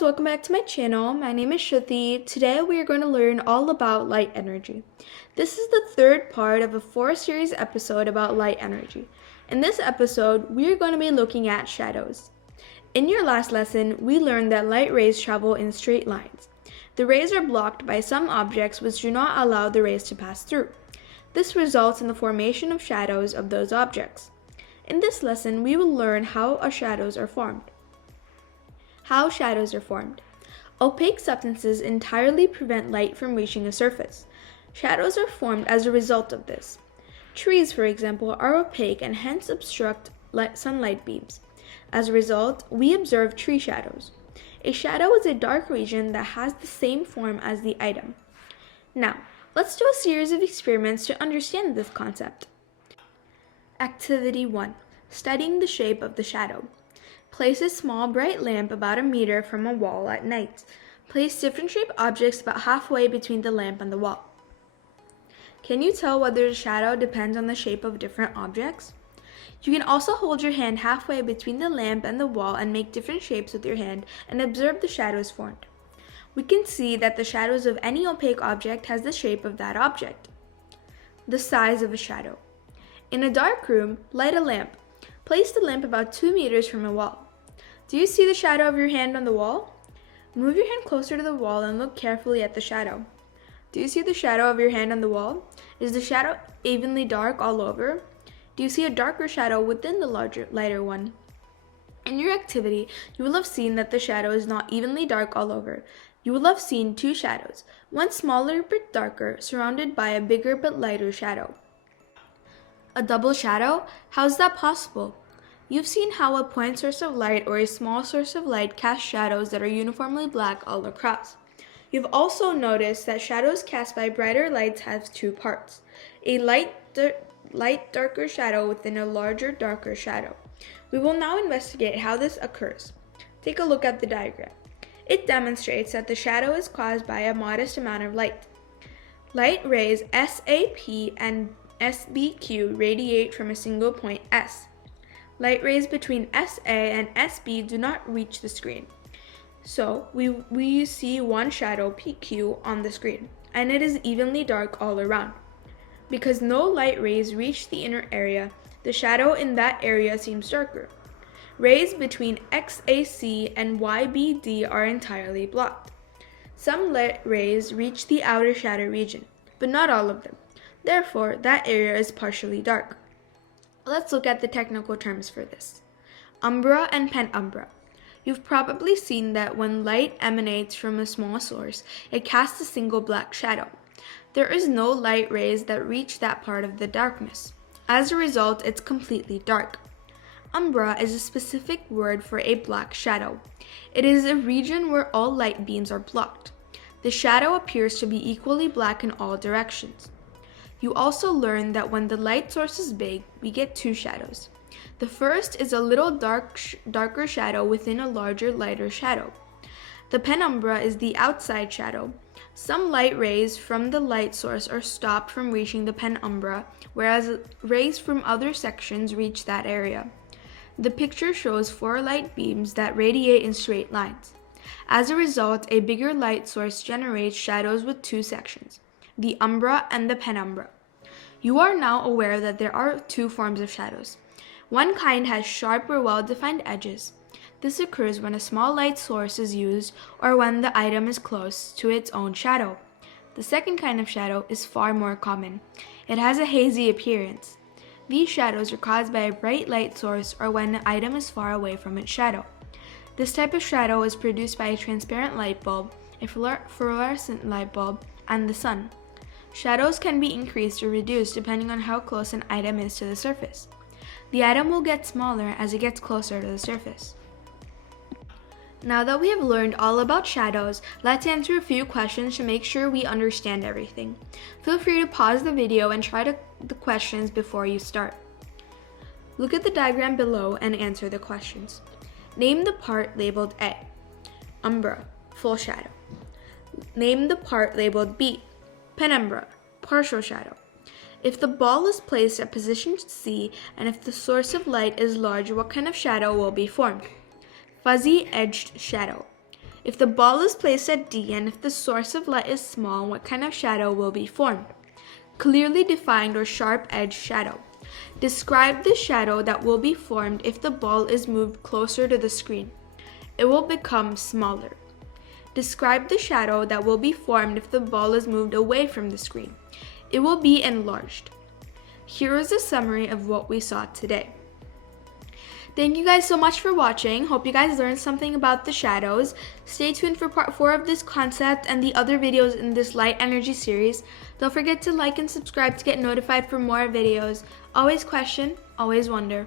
guys, welcome back to my channel. My name is Shruti. Today we are going to learn all about light energy. This is the third part of a 4-series episode about light energy. In this episode, we are going to be looking at shadows. In your last lesson, we learned that light rays travel in straight lines. The rays are blocked by some objects which do not allow the rays to pass through. This results in the formation of shadows of those objects. In this lesson, we will learn how shadows are formed. How shadows are formed. Opaque substances entirely prevent light from reaching a surface. Shadows are formed as a result of this. Trees, for example, are opaque and hence obstruct sunlight beams. As a result, we observe tree shadows. A shadow is a dark region that has the same form as the item. Now, let's do a series of experiments to understand this concept. Activity 1. Studying the shape of the shadow. Place a small bright lamp about a meter from a wall at night. Place different shaped objects about halfway between the lamp and the wall. Can you tell whether the shadow depends on the shape of different objects? You can also hold your hand halfway between the lamp and the wall and make different shapes with your hand and observe the shadows formed. We can see that the shadows of any opaque object has the shape of that object. The size of a shadow. In a dark room, light a lamp. Place the lamp about 2 meters from a wall. Do you see the shadow of your hand on the wall? Move your hand closer to the wall and look carefully at the shadow. Do you see the shadow of your hand on the wall? Is the shadow evenly dark all over? Do you see a darker shadow within the lighter one? In your activity, you will have seen that the shadow is not evenly dark all over. You will have seen two shadows, one smaller but darker, surrounded by a bigger but lighter shadow. A double shadow? How is that possible? You've seen how a point source of light or a small source of light casts shadows that are uniformly black all across. You've also noticed that shadows cast by brighter lights have two parts, a light darker shadow within a larger darker shadow. We will now investigate how this occurs. Take a look at the diagram. It demonstrates that the shadow is caused by a modest amount of light. Light rays SAP and SBQ radiate from a single point S. Light rays between SA and SB do not reach the screen. So we see one shadow PQ on the screen, and it is evenly dark all around. Because no light rays reach the inner area, the shadow in that area seems darker. Rays between XAC and YBD are entirely blocked. Some light rays reach the outer shadow region, but not all of them. Therefore, that area is partially dark. Let's look at the technical terms for this. Umbra and penumbra. You've probably seen that when light emanates from a small source, it casts a single black shadow. There is no light rays that reach that part of the darkness. As a result, it's completely dark. Umbra is a specific word for a black shadow. It is a region where all light beams are blocked. The shadow appears to be equally black in all directions. You also learn that when the light source is big, we get two shadows. The first is a little darker shadow within a larger, lighter shadow. The penumbra is the outside shadow. Some light rays from the light source are stopped from reaching the penumbra, whereas rays from other sections reach that area. The picture shows 4 light beams that radiate in straight lines. As a result, a bigger light source generates shadows with 2 sections, the umbra and the penumbra. You are now aware that there are 2 forms of shadows. One kind has sharp or well-defined edges. This occurs when a small light source is used or when the item is close to its own shadow. The second kind of shadow is far more common. It has a hazy appearance. These shadows are caused by a bright light source or when the item is far away from its shadow. This type of shadow is produced by a transparent light bulb, a fluorescent light bulb, and the sun. Shadows can be increased or reduced depending on how close an item is to the surface. The item will get smaller as it gets closer to the surface. Now that we have learned all about shadows, let's answer a few questions to make sure we understand everything. Feel free to pause the video and try the questions before you start. Look at the diagram below and answer the questions. Name the part labeled A. Umbra, full shadow. Name the part labeled B. Penumbra, partial shadow. If the ball is placed at position C and if the source of light is large, what kind of shadow will be formed? Fuzzy edged shadow. If the ball is placed at D and if the source of light is small, what kind of shadow will be formed? Clearly defined or sharp-edged shadow. Describe the shadow that will be formed if the ball is moved closer to the screen. It will become smaller. Describe the shadow that will be formed if the ball is moved away from the screen. It will be enlarged. Here is a summary of what we saw today. Thank you guys so much for watching. Hope you guys learned something about the shadows. Stay tuned for part 4 of this concept and the other videos in this light energy series. Don't forget to like and subscribe to get notified for more videos. Always question, always wonder.